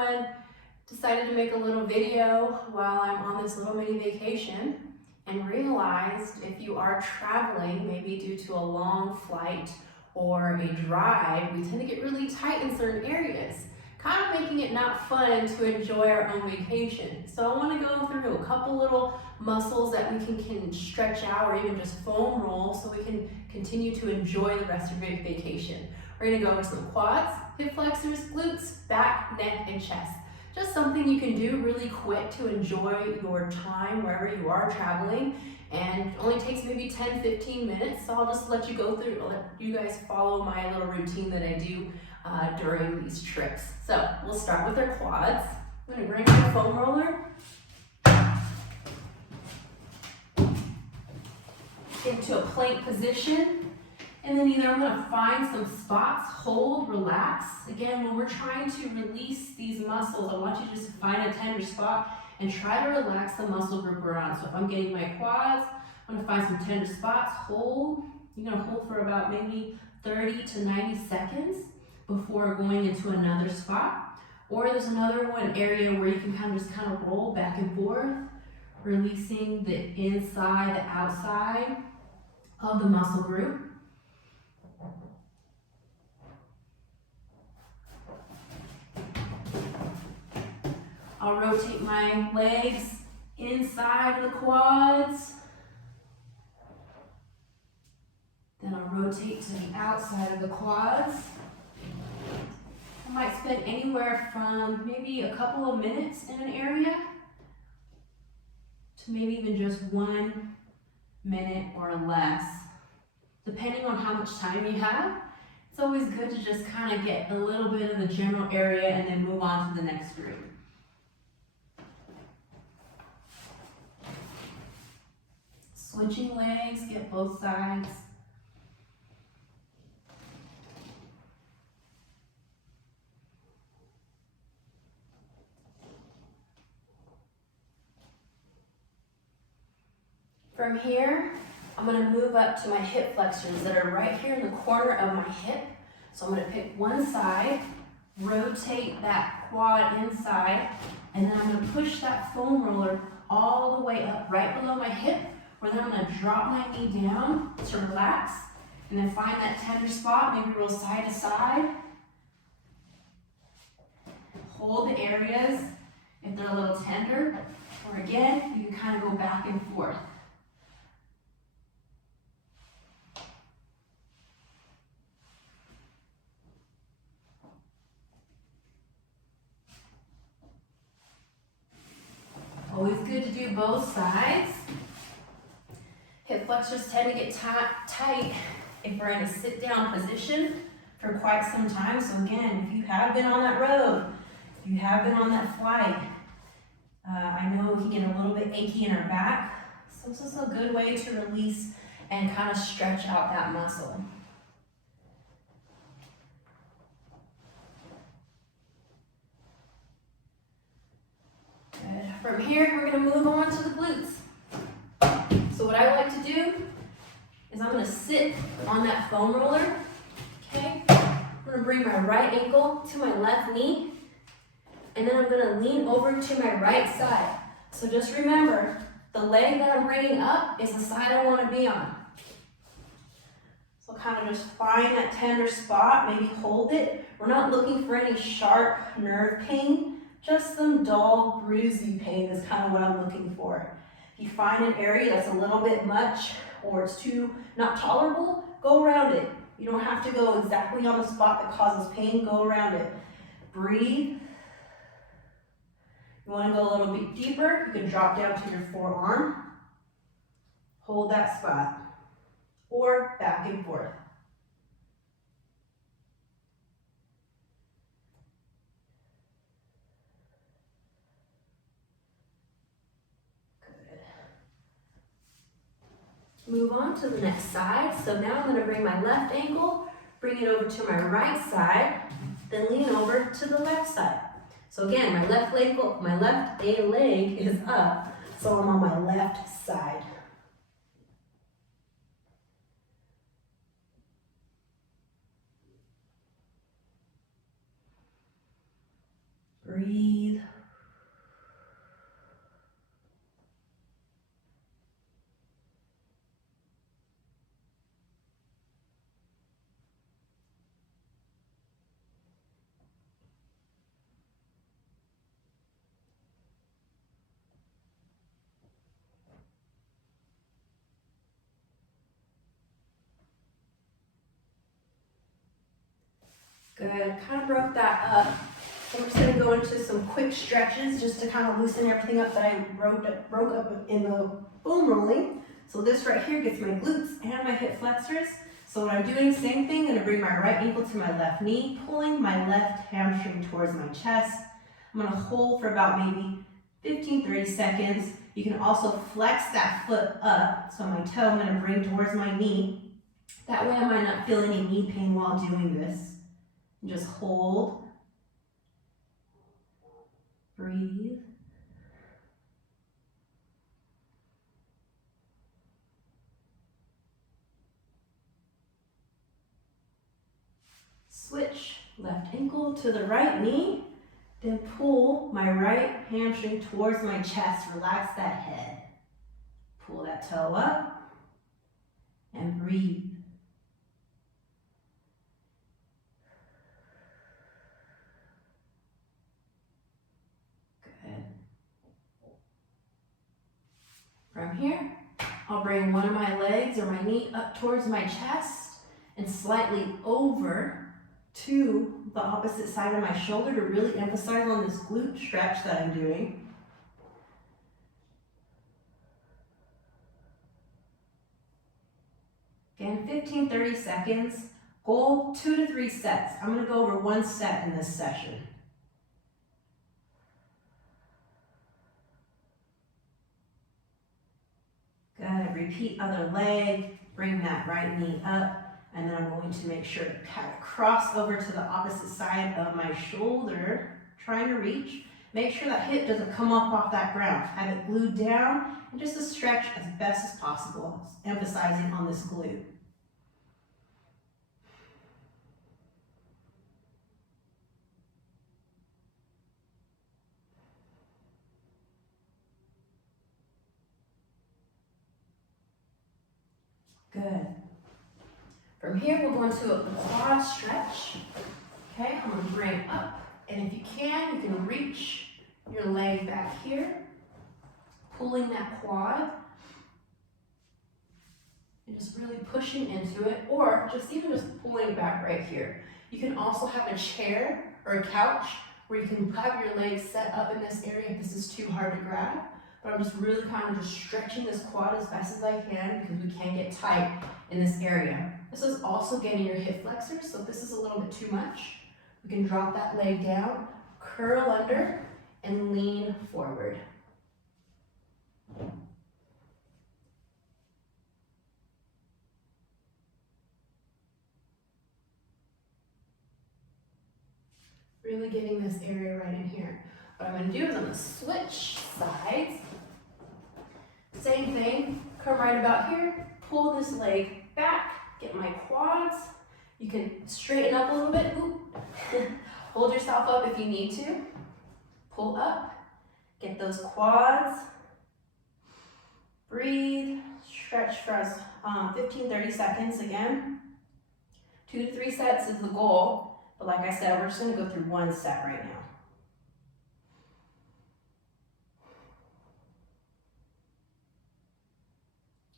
everyone. Decided to make a little video while I'm on this little mini vacation and realized if you are traveling, maybe due to a long flight or a drive, we tend to get really tight in certain areas, kind of making it not fun to enjoy our own vacation. So I want to go through a couple little muscles that we can stretch out or even just foam roll so we can continue to enjoy the rest of your vacation. We're going to go over some quads, hip flexors, glutes, back, neck, and chest. Just something you can do really quick to enjoy your time wherever you are traveling, and only takes maybe 10-15 minutes. So I'll just let you go through, let you guys follow my little routine that I do during these trips. So we'll start with our quads. I'm going to bring my foam roller into a plank position. And then either I'm going to find some spots, hold, relax. Again, when we're trying to release these muscles, I want you to just find a tender spot and try to relax the muscle group we're on. So if I'm getting my quads, I'm going to find some tender spots, hold. You're going to hold for about maybe 30 to 90 seconds before going into another spot. Or there's another one area where you can kind of roll back and forth, releasing the inside, the outside of the muscle group. I'll rotate my legs inside of the quads. Then I'll rotate to the outside of the quads. I might spend anywhere from maybe a couple of minutes in an area to maybe even just 1 minute or less, depending on how much time you have. It's always good to just kind of get a little bit of the general area and then move on to the next group. Switching legs, get both sides. From here, I'm going to move up to my hip flexors that are right here in the corner of my hip. So I'm going to pick one side, rotate that quad inside, and then I'm going to push that foam roller all the way up right below my hip, where then I'm going to drop my knee down to relax, and then find that tender spot, maybe roll side to side. Hold the areas if they're a little tender, or again, you can kind of go back and forth. Always good to do both sides. Hip flexors tend to get tight if we're in a sit-down position for quite some time. So again, if you have been on that road, if you have been on that flight, I know we can get a little bit achy in our back. So this is a good way to release and kind of stretch out that muscle. Good. From here, we're going to move on to the glutes. So what I like to do is I'm going to sit on that foam roller, okay? I'm going to bring my right ankle to my left knee, and then I'm going to lean over to my right side. So just remember, the leg that I'm bringing up is the side I want to be on. So kind of just find that tender spot, maybe hold it. We're not looking for any sharp nerve pain, just some dull, bruisey pain is kind of what I'm looking for. If you find an area that's a little bit much or it's too not tolerable, go around it. You don't have to go exactly on the spot that causes pain, go around it. Breathe. You want to go a little bit deeper, you can drop down to your forearm. Hold that spot. Or back and forth. Move on to the next side. So now I'm going to bring my left ankle, bring it over to my right side, then lean over to the left side. So again, my left leg is up, so I'm on my left side. breathe. Good, kind of broke that up. I'm just gonna go into some quick stretches just to kind of loosen everything up that I broke up in the foam rolling. So this right here gets my glutes and my hip flexors. So what I'm doing, same thing, I'm gonna bring my right ankle to my left knee, pulling my left hamstring towards my chest. I'm gonna hold for about maybe 15-30 seconds. You can also flex that foot up. So my toe I'm gonna bring towards my knee. That way I might not feel any knee pain while doing this. And just hold, breathe. Switch left ankle to the right knee, then pull my right hamstring towards my chest. Relax that head. Pull that toe up and breathe. Good. From here, I'll bring one of my legs or my knee up towards my chest and slightly over to the opposite side of my shoulder to really emphasize on this glute stretch that I'm doing. Again, 15-30 seconds. Goal 2 to 3 sets. I'm going to go over 1 set in this session. Good. Repeat other leg. Bring that right knee up. And then I'm going to make sure to kind of cross over to the opposite side of my shoulder, trying to reach. Make sure that hip doesn't come up off that ground. Have it glued down and just to stretch as best as possible, emphasizing on this glute. Good. From here, we're going to a quad stretch. Okay, I'm going to bring it up, and if you can reach your leg back here, pulling that quad, and just really pushing into it, or just pulling back right here. You can also have a chair or a couch where you can have your legs set up in this area if this is too hard to grab. But I'm just really kind of just stretching this quad as best as I can because we can get tight in this area. This is also getting your hip flexors, so if this is a little bit too much, we can drop that leg down, curl under, and lean forward. Really getting this area right in here. What I'm going to do is I'm going to switch sides. Same thing, come right about here, pull this leg back, get my quads. You can straighten up a little bit. Hold yourself up if you need to. Pull up, get those quads. Breathe, stretch for us 15-30 seconds again. 2 to 3 sets is the goal, but like I said, we're just going to go through 1 set right now.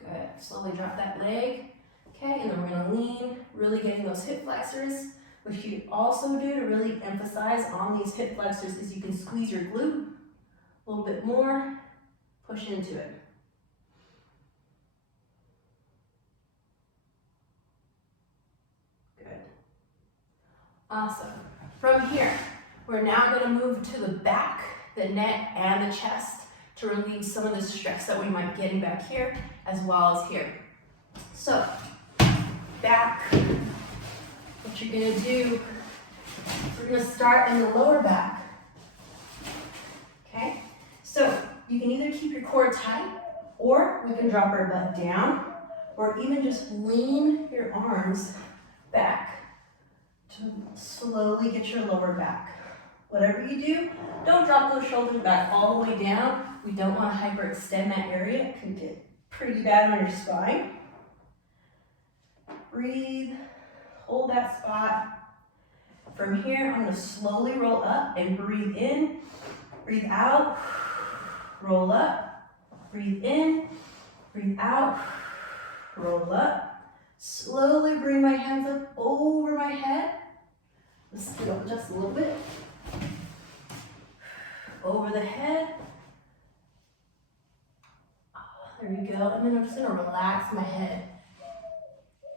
Good, slowly drop that leg. Okay, and then we're gonna lean, really getting those hip flexors. What you can also do to really emphasize on these hip flexors is you can squeeze your glute a little bit more, push into it. Good. Awesome. From here, we're now gonna move to the back, the neck, and the chest to relieve some of the stress that we might be getting back here as well as here. So, back, what you're gonna do, we're gonna start in the lower back. Okay, so you can either keep your core tight, or we can drop our butt down, or even just lean your arms back to slowly get your lower back. Whatever you do, don't drop those shoulders back all the way down. We don't want to hyperextend that area. It can get pretty bad on your spine. Breathe, hold that spot. From here, I'm going to slowly roll up and breathe in, breathe out, roll up, breathe in, breathe out, roll up. Slowly bring my hands up over my head. Let's get up just a little bit. Over the head. There we go. And then I'm just going to relax my head.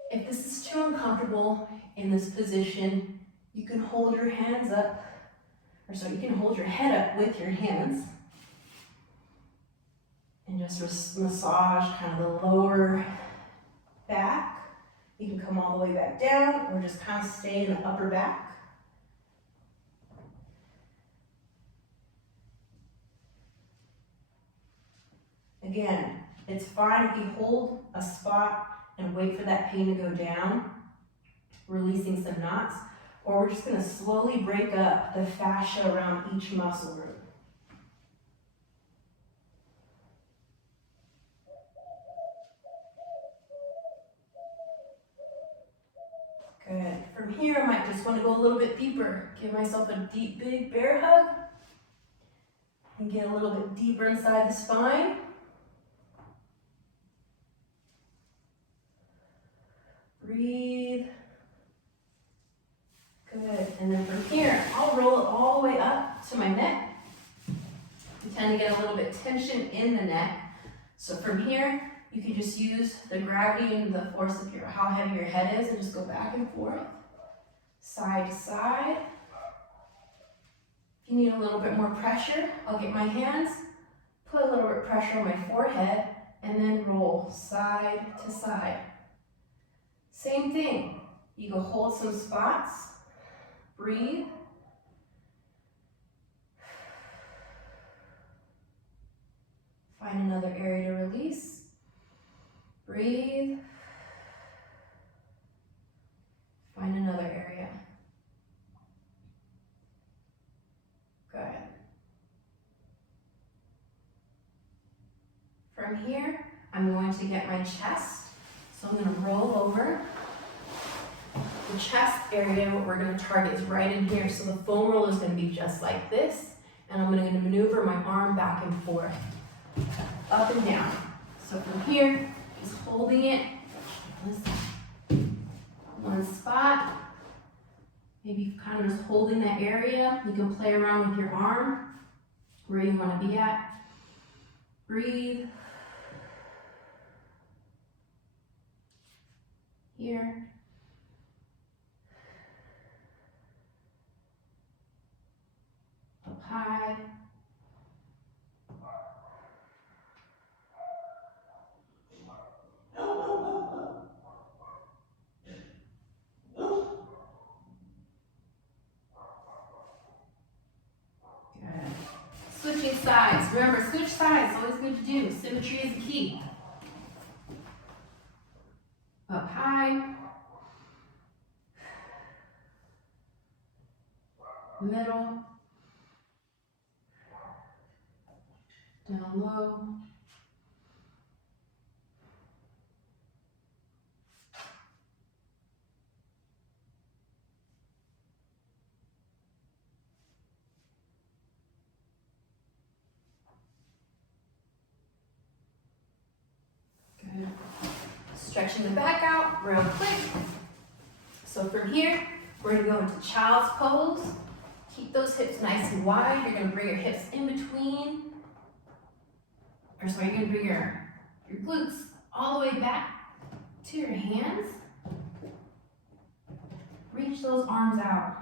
If this is too uncomfortable in this position, you can hold your hands up, you can hold your head up with your hands and just massage kind of the lower back. You can come all the way back down or just kind of stay in the upper back. Again, it's fine if you hold a spot and wait for that pain to go down, releasing some knots, or we're just going to slowly break up the fascia around each muscle group. Good. From here, I might just want to go a little bit deeper. Give myself a deep, big bear hug. And get a little bit deeper inside the spine. Breathe. Good. And then from here, I'll roll it all the way up to my neck. You tend to get a little bit tension in the neck. So from here, you can just use the gravity and the force of how heavy your head is and just go back and forth, side to side. If you need a little bit more pressure, I'll get my hands, put a little bit of pressure on my forehead, and then roll side to side. Same thing. You go hold some spots, breathe. Find another area to release. Breathe. Find another area. Good. From here, I'm going to get my chest. So I'm going to roll over. The chest area, what we're going to target is right in here. So the foam roller is going to be just like this. And I'm going to maneuver my arm back and forth, up and down. So from here, just holding it, one spot, maybe kind of just holding that area. You can play around with your arm, where you want to be at. Breathe. Here. Up high. Switching sides. Remember, switch sides. Always good to do. Symmetry is the key. Up high. Middle. Down low. Good. Stretching the back out real quick. So from here, we're going to go into child's pose. Keep those hips nice and wide. You're going to bring your hips in between. You're going to bring your glutes all the way back to your hands. Reach those arms out.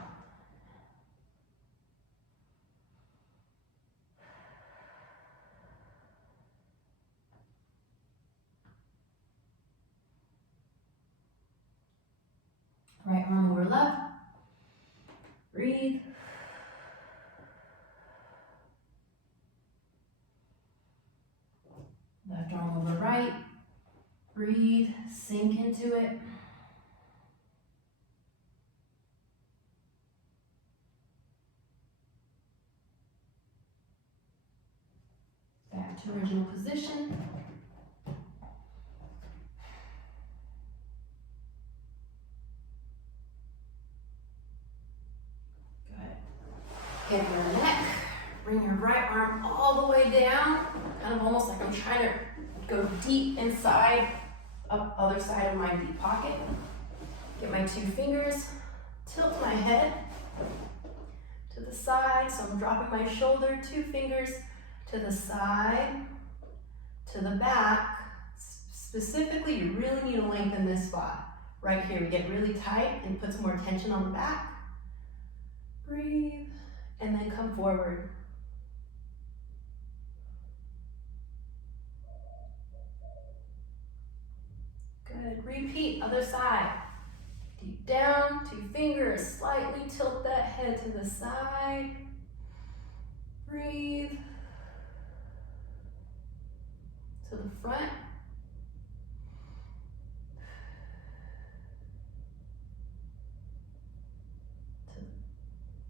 Right arm over left. Breathe. Left arm over right. Breathe. Sink into it. Back to original position. Good. Get your neck. Bring your right arm all the way down, kind of almost like I'm trying to go deep inside, up other side of my deep pocket. Get my 2 fingers, tilt my head to the side, so I'm dropping my shoulder, 2 fingers to the side, to the back. Specifically, you really need to lengthen this spot. Right here, we get really tight and put some more tension on the back. Breathe, and then come forward. Good, repeat, other side. Deep down, 2 fingers, slightly tilt that head to the side. Breathe. To the front.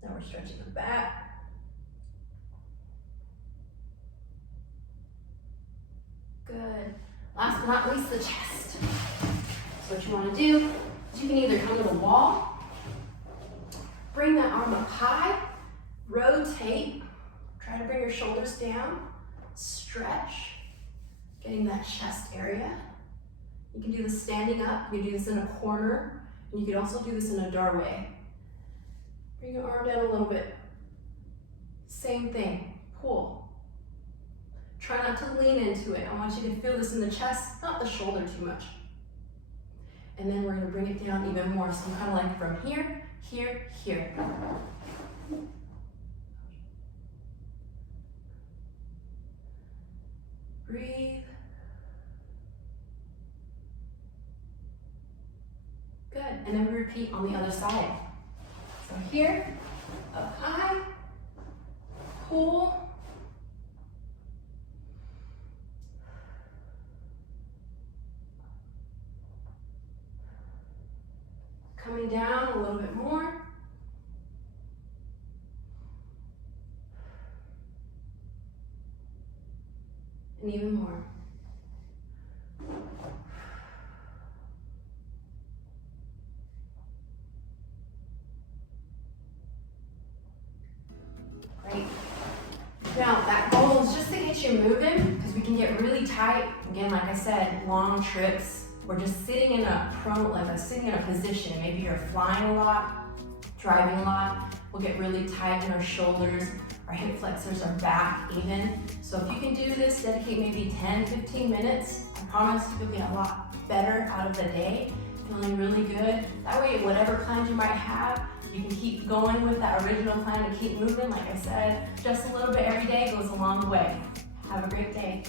Now we're stretching the back. Good. Last but not least, the chest. So what you want to do is you can either come to the wall, bring that arm up high, rotate, try to bring your shoulders down, stretch, getting that chest area. You can do this standing up, you can do this in a corner, and you can also do this in a doorway. Bring your arm down a little bit. Same thing, pull. Try not to lean into it. I want you to feel this in the chest, not the shoulder too much. And then we're gonna bring it down even more. So kind of like from here, here, here. Breathe. Good, and then we repeat on the other side. So here, up high, pull. Coming down a little bit more. And even more. Great. Now that goal is just to get you moving because we can get really tight. Again, like I said, long trips. We're just sitting in a sitting in a position. Maybe you're flying a lot, driving a lot. We'll get really tight in our shoulders. Our hip flexors are back even. So if you can do this, dedicate maybe 10, 15 minutes. I promise you'll get a lot better out of the day, feeling really good. That way, whatever plans you might have, you can keep going with that original plan to keep moving. Like I said, just a little bit every day goes a long way. Have a great day.